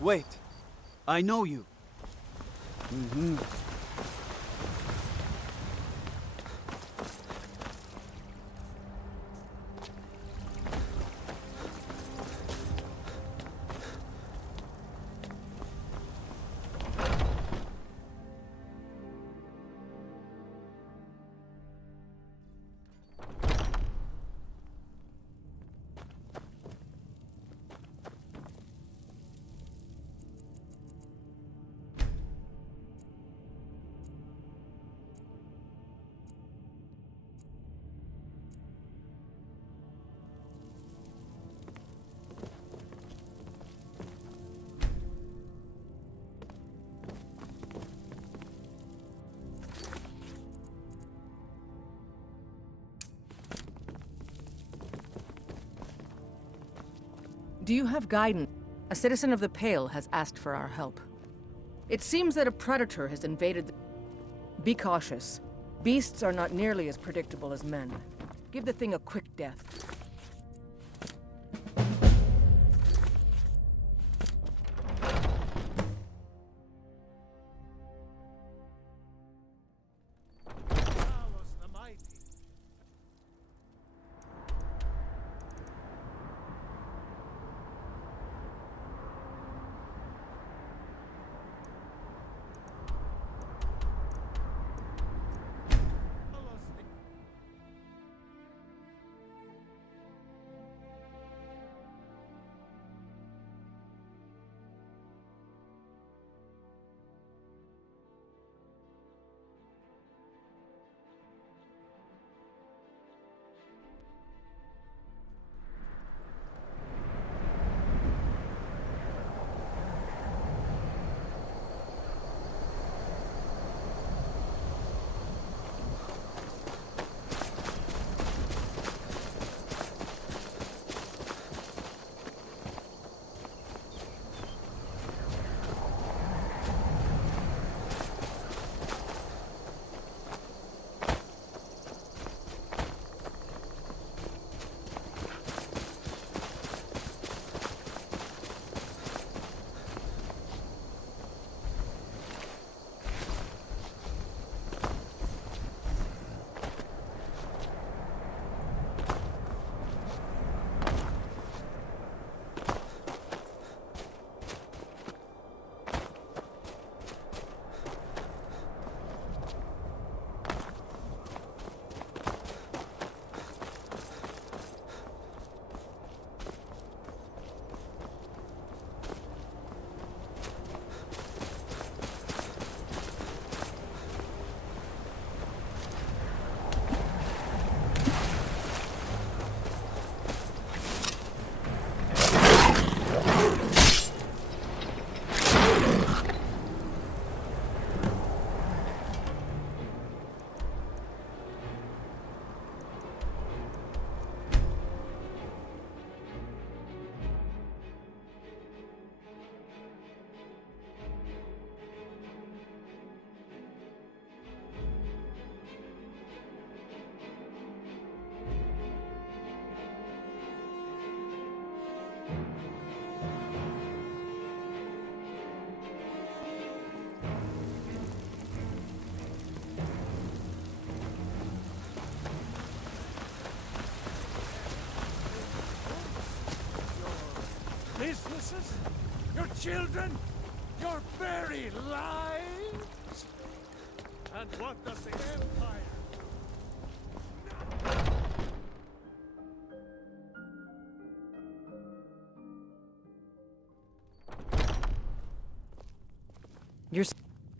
Wait. I know you. Mm-hmm. Do you have guidance? A citizen of the Pale has asked for our help. It seems that a predator has invaded the... Be cautious. Beasts are not nearly as predictable as men. Give the thing a quick death. Businesses? Your children? Your very lives? And what does the Empire...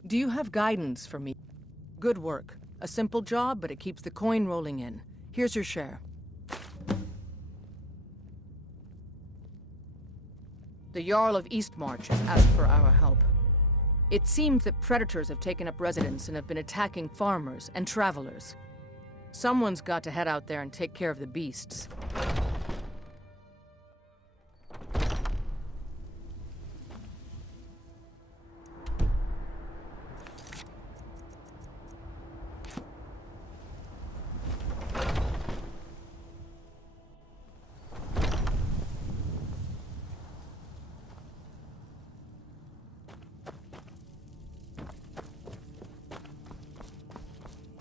Do you have guidance for me? Good work. A simple job, but it keeps the coin rolling in. Here's your share. The Jarl of Eastmarch has asked for our help. It seems that predators have taken up residence and have been attacking farmers and travelers. Someone's got to head out there and take care of the beasts.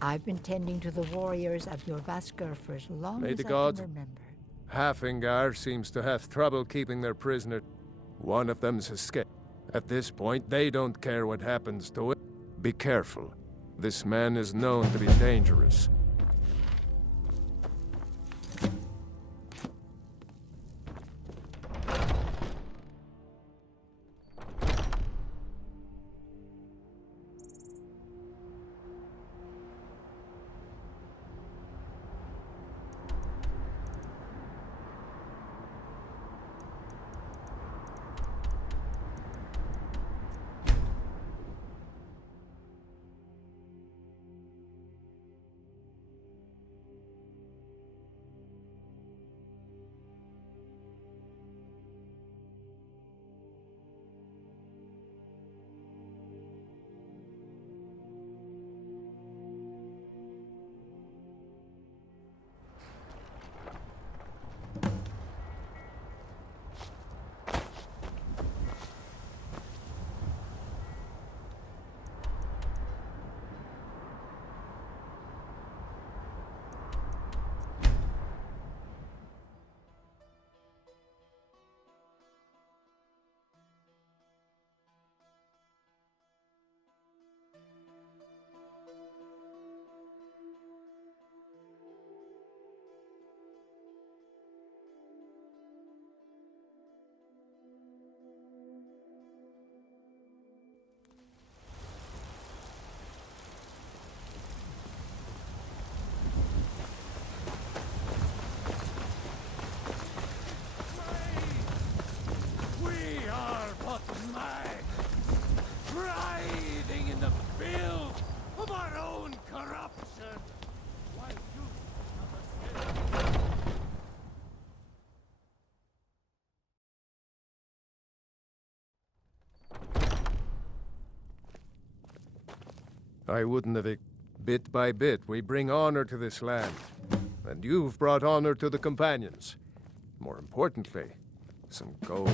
I've been tending to the warriors of Jorvaskr for as long May as the I gods- can remember. Halfingar seems to have trouble keeping their prisoner. One of them's escaped. At this point, they don't care what happens to it. Be careful. This man is known to be dangerous. We are but man, writhing in the filth of our own corruption, while you have escaped. I wouldn't have... Bit by bit, we bring honor to this land. And you've brought honor to the companions. More importantly, some gold.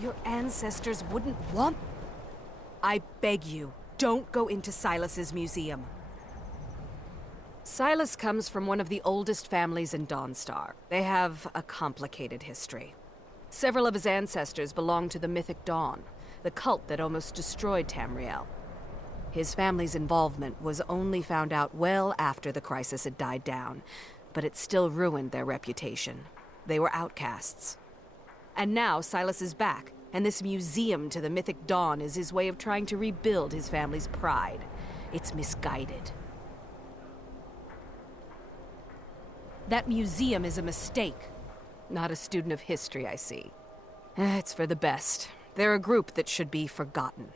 Your ancestors wouldn't want... I beg you, don't go into Silas's museum. Silas comes from one of the oldest families in Dawnstar. They have a complicated history. Several of his ancestors belonged to the Mythic Dawn, the cult that almost destroyed Tamriel. His family's involvement was only found out well after the crisis had died down, but it still ruined their reputation. They were outcasts. And now Silas is back, and this museum to the Mythic Dawn is his way of trying to rebuild his family's pride. It's misguided. That museum is a mistake. Not a student of history, I see. It's for the best. They're a group that should be forgotten.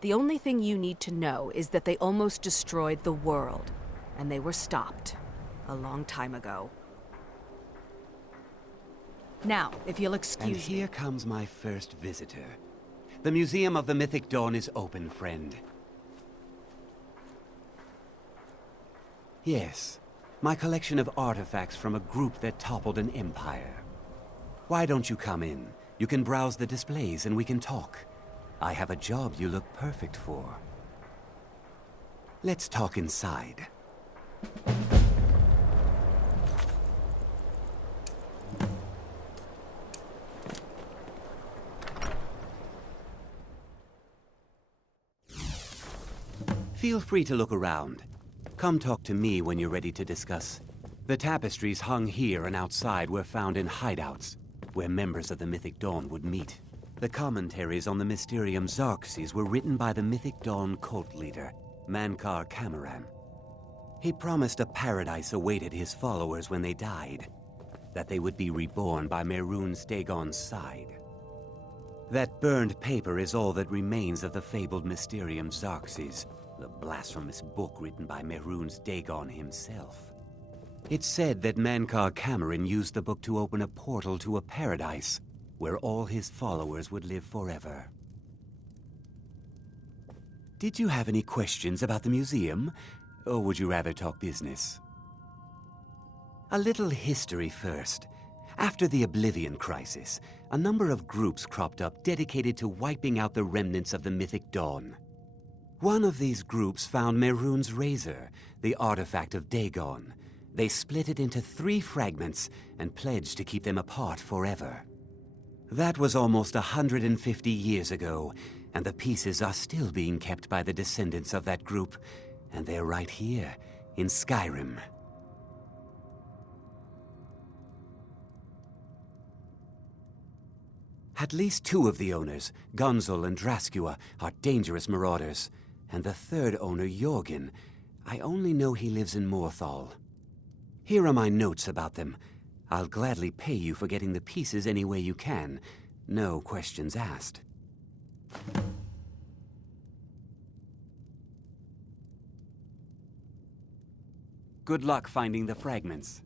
The only thing you need to know is that they almost destroyed the world, and they were stopped a long time ago. Now, if you'll And excuse me... here comes my first visitor. The Museum of the Mythic Dawn is open, friend. Yes. My collection of artifacts from a group that toppled an empire. Why don't you come in? You can browse the displays and we can talk. I have a job you look perfect for. Let's talk inside. Feel free to look around. Come talk to me when you're ready to discuss. The tapestries hung here and outside were found in hideouts, where members of the Mythic Dawn would meet. The commentaries on the Mysterium Xarxes were written by the Mythic Dawn cult leader, Mankar Camoran. He promised a paradise awaited his followers when they died, that they would be reborn by Mehrunes Dagon's side. That burned paper is all that remains of the fabled Mysterium Xarxes, the blasphemous book written by Mehrunes Dagon himself. It's said that Mankar Camoran used the book to open a portal to a paradise, where all his followers would live forever. Did you have any questions about the museum, or would you rather talk business? A little history first. After the Oblivion Crisis, a number of groups cropped up dedicated to wiping out the remnants of the Mythic Dawn. One of these groups found Mehrunes' razor, the artifact of Dagon. They split it into 3 fragments and pledged to keep them apart forever. That was almost 150 years ago, and the pieces are still being kept by the descendants of that group, and they're right here, in Skyrim. At least 2 of the owners, Gunzel and Draskua, are dangerous marauders, and the 3rd owner, Jorgen, I only know he lives in Morthal. Here are my notes about them. I'll gladly pay you for getting the pieces any way you can. No questions asked. Good luck finding the fragments.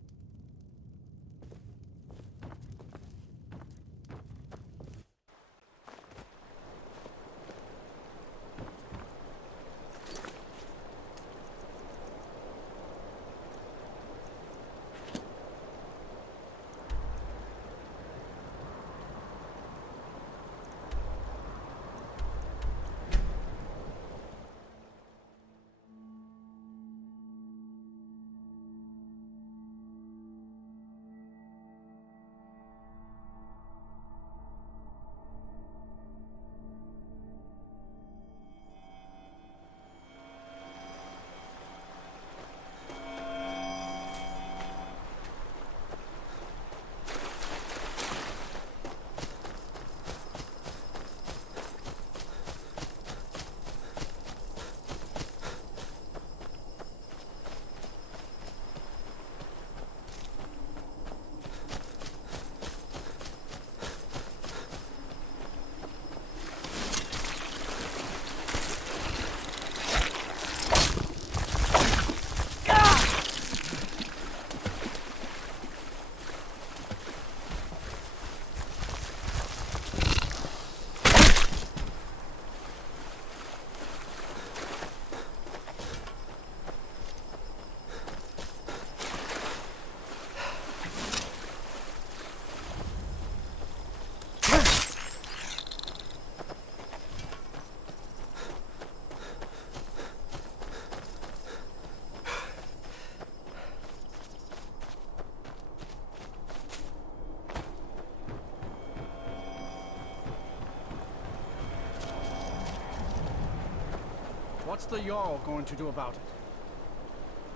What's the Jarl going to do about it?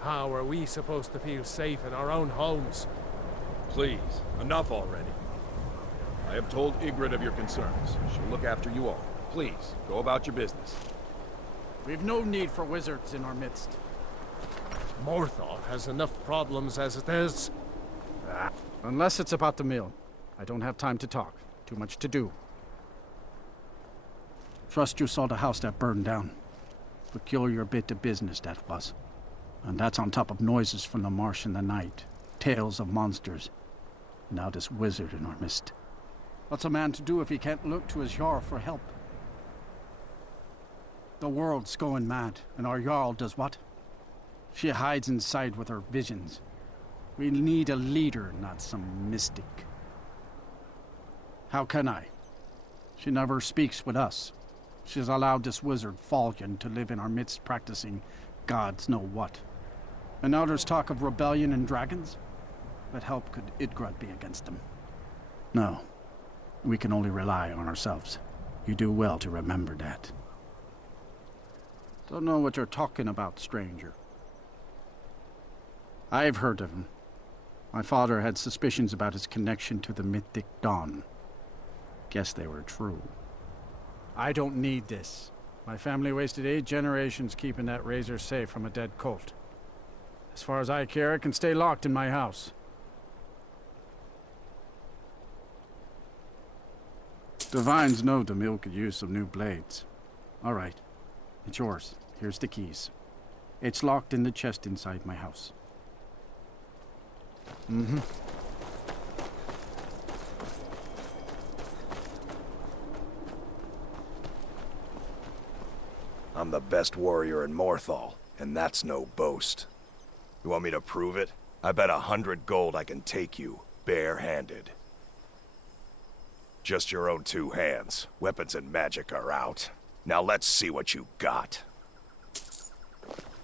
How are we supposed to feel safe in our own homes? Please, enough already. I have told Ygritte of your concerns. She'll look after you all. Please, go about your business. We've no need for wizards in our midst. Morthal has enough problems as it is. Unless it's about the mill. I don't have time to talk. Too much to do. Trust you saw the house that burned down. Peculiar bit of business that was. And that's on top of noises from the marsh in the night. Tales of monsters. And now this wizard in our midst. What's a man to do if he can't look to his Jarl for help? The world's going mad, and our Jarl does what? She hides inside with her visions. We need a leader, not some mystic. How can I? She never speaks with us. She's allowed this wizard, Fallion, to live in our midst practicing gods know what. And now there's talk of rebellion and dragons? What help could Idgrad be against them? No. We can only rely on ourselves. You do well to remember that. Don't know what you're talking about, stranger. I've heard of him. My father had suspicions about his connection to the Mythic Dawn. Guess they were true. I don't need this. My family wasted 8 generations keeping that razor safe from a dead cult. As far as I care, it can stay locked in my house. Divines know the mill could use some new blades. All right. It's yours. Here's the keys. It's locked in the chest inside my house. Mm-hmm. I'm the best warrior in Morthal, and that's no boast. You want me to prove it? I bet 100 gold I can take you, bare-handed. Just your own 2 hands. Weapons and magic are out. Now let's see what you got.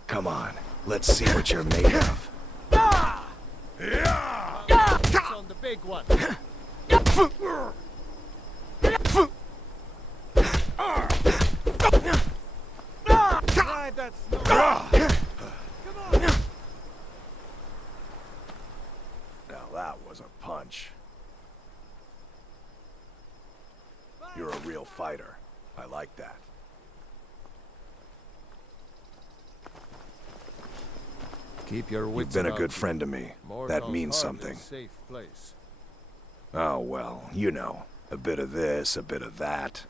Come on, let's see what you're made of. It's on the big one. Ride that snow. Come on. Now that was a punch. You're a real fighter. I like that. Keep your wits You've been a about good you. friend to me. That Mortal's means hardly something. a safe place. Oh, well, you know. A bit of this, a bit of that.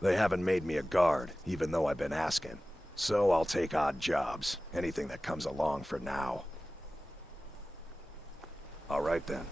They haven't made me a guard, even though I've been asking. So I'll take odd jobs. Anything that comes along for now. All right then.